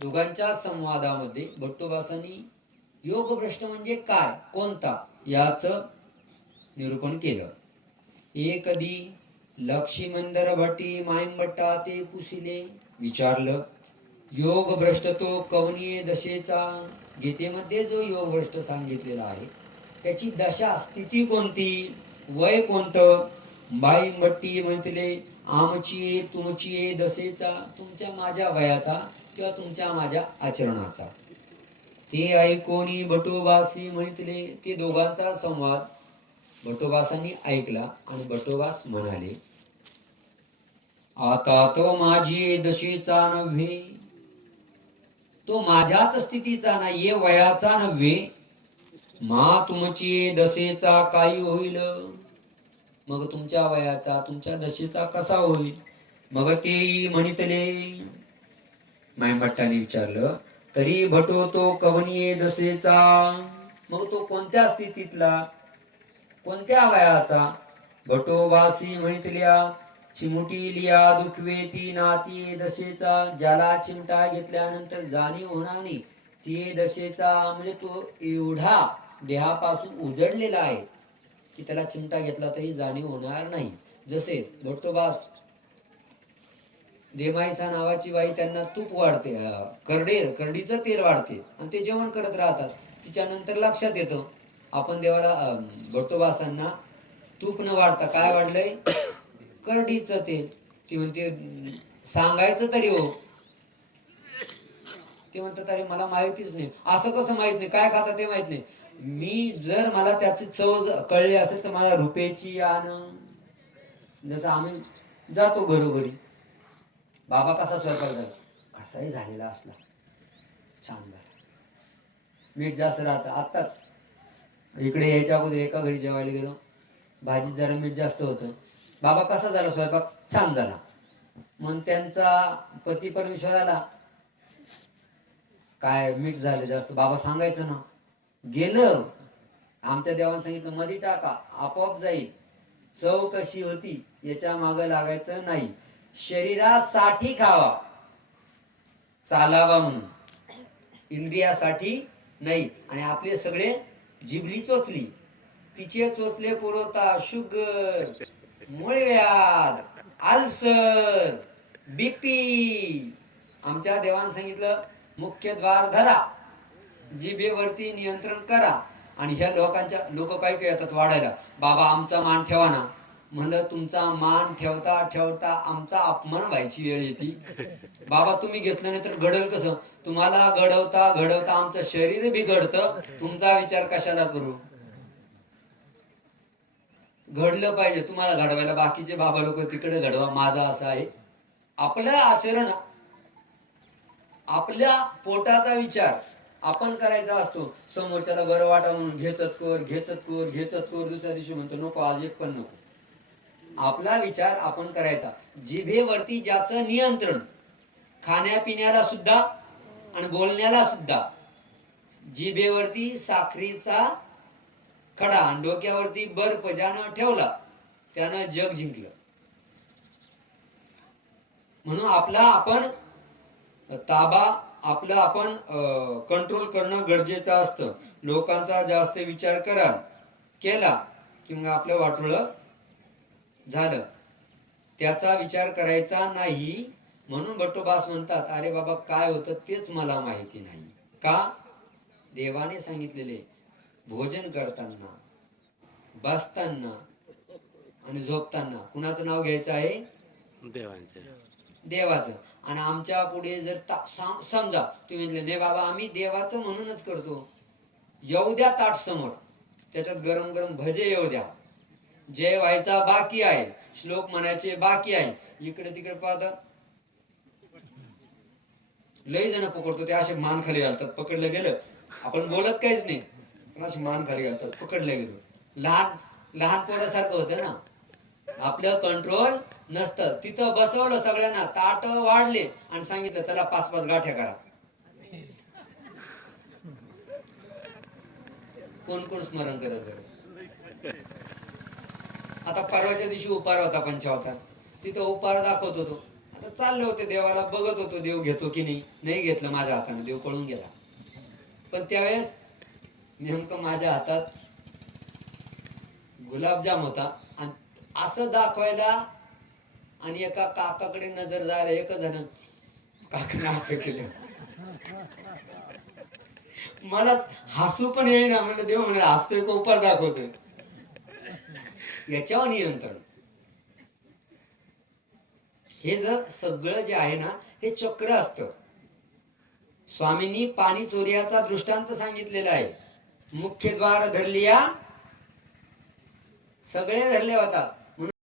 दोघांच्या संवादामध्ये भट्टोबासांनी योग प्रश्न म्हणजे काय कोणता याच निरूपण केलं. एकदी लक्ष्मींदर भटी मायंबट्टा ते पुसिले विचारलं योग भ्रष्ट तो कवनीय दशेचा? गीतेमध्ये जो योग भ्रष्ट सांगितलेला आहे त्याची दशा स्थिती कोणती वय कोणतं? मायंबट्टी म्हटले आमची तुमची दशेचा तुमच्या माझ्या वयाचा किंवा तुमच्या माझ्या आचरणाचा. ते ऐकोनी भटोबासी म्हणितले ते दोघांचा संवाद बटोबासांनी ऐकला आणि बटोबास म्हणाले आता तो माझी दशेचा नव्हे तो माझ्याच स्थितीचा नाहीये वयाचा नव्हे. मा तुमची दशेचा काही होईल? मग तुमच्या वयाचा तुमच्या दशेचा कसा होईल? मग तेही म्हणितले मायमट्टाने विचारलं तरी भटो तो कवनीये दशेचा? मग तो कोणत्या स्थितीतला? कोणत्या वयाचा? भटोबासी म्हणितल्या चिमुटी लिया दुखवे ती नाती दशेचा ज्याला चिमटा घेतल्यानंतर जाणीव होणार नाही. ती दशेचा म्हणजे तो एवढा देहापासून उजडलेला आहे की त्याला चिमटा घेतला तरी जाणीव होणार नाही. जसे भट्टोबास देमाईसा नावाची बाई त्यांना तूप वाढते करडे करडीचं तेल वाढते आणि ते जेवण करत राहतात. तिच्यानंतर लक्षात येतं आपण देवाला भट्टोबासांना तूप न वाढता काय वाढलंय? करडीचं तेल. ती म्हणते सांगायचं तरी हो. ते म्हणतात अरे मला माहितीच नाही. असं कसं माहीत नाही? काय खाता ते माहीत नाही. मी जर मला त्याची चव कळली असेल तर मला रुपयाची आण. जसं आम्ही जातो घरोघरी बाबा कसा स्वयंपाक झाला? कसाही झालेला असला. छान झाला. मीठ जास्त राहतं. आत्ताच इकडे यायच्या अगोदर एका घरी जेवायला गेलो. भाजीत जरा मीठ जास्त होतं. बाबा कसा झाला स्वयंपाक? छान झाला. मग त्यांचा पती परमेश्वराला काय मीठ झालं जास्त? बाबा सांगायचं ना. गेलं. आमच्या देवानं सांगितलं मध्ये टाका. आपोआप जाईल. चव कशी होती याच्या मागं लागायचं नाही. शरीरासाठी खावा. चालावा म्हणून. इंद्रियासाठी नाही. आणि आपले सगळे जिबली चोचली. तिचे चोचले पुरवता शुगर मूळव्याध आल्सर बीपी आमच्या देवानं सांगितलं मुख्य द्वार धरा. जिभेवरती नियंत्रण करा. आणि ह्या लोकांच्या लोक काही काय येतात वाढायला? बाबा आमचा मान ठेवा ना. म्हणलं तुमचा मान ठेवता ठेवता आमचा अपमान व्हायची वेळ येते. बाबा तुम्ही घेतलं नाही तर घडल कसं? तुम्हाला घडवता घडवता आमचं शरीर बिघडतं तुमचा विचार कशाला करू? घडलं पाहिजे. तुम्हाला घडवायला बाकीचे बाबा लोक तिकडे घडवा. माझा असं आहे. आपलं आचरण आपल्या पोटाचा विचार आपण करायचा असतो. समोरच्याला बरं वाटा म्हणून घेचत कर घेचत कर घेचत कर. दुसऱ्या दिवशी म्हणतो नको आज एक पण नको. आपला विचार आपण करायचा. जिभेवरती ज्याचं नियंत्रण खाण्यापिण्याला सुद्धा आणि बोलण्याला सुद्धा. जिभेवरती साखरीचा खडा आणि डोक्यावरती बर्फ ज्यानं ठेवला त्यानं जग जिंकलं. म्हणून आपला आपण ताबा आपलं आपण कंट्रोल करणं गरजेचं असतं. लोकांचा जास्त विचार करा केला किंवा आपलं वाटोळं झालं. त्याचा विचार करायचा नाही म्हणून भट्टोबास म्हणतात अरे बाबा काय होतं तेच मला माहिती नाही. का? देवाने सांगितलेले भोजन करताना बसताना आणि झोपताना कुणाचं नाव घ्यायचं आहे? देवांचे. देवाचं. आणि आमच्या पुढे जर समजा तुम्ही म्हटले नाही बाबा आम्ही देवाचं म्हणूनच करतो. येऊ द्या ताट समोर. त्याच्यात गरम गरम भजे येऊ द्या. जय व्हायचा बाकी आहे श्लोक म्हणायचे बाकी आहे. इकडे तिकडे पाहता. लई जण पकडतो ते असे मान खाली घालतात. पकडलं गेलं आपण बोलत काहीच नाही. पण अशी मान खाली घालतात. पकडलं गेलो. लहान लहान पोरासारखं होतं ना. आपलं कंट्रोल नसतं. तिथं बसवलं सगळ्यांना. ताट वाढले आणि सांगितलं चला पाच पाच गाठ्या करा. कोण कोण स्मरण करत आता परवाच्या दिवशी उपार होता पंचावतार तिथं उपार दाखवत होतो. आता चालले होते देवाला बघत होतो देव घेतो की नाही. नाही घेतलं माझ्या हाताने देव पळून गेला. पण त्यावेळेस नेमकं माझ्या हातात गुलाबजाम होता. आणि असं दाखवायला आणि एका काकाकडे नजर जायला एकच जण काकाने असं केलं. मला हसू पण येईना. म्हणजे देव म्हणे हसतोय का? उपार दाखवतोय. याच्यावर नियंत्रण. हे जर सगळं जे आहे ना हे चक्र असतं. स्वामींनी पाणी चोर्याचा दृष्टांत सांगितलेला आहे. मुख्य द्वार धरलिया सगळे धरले होतात.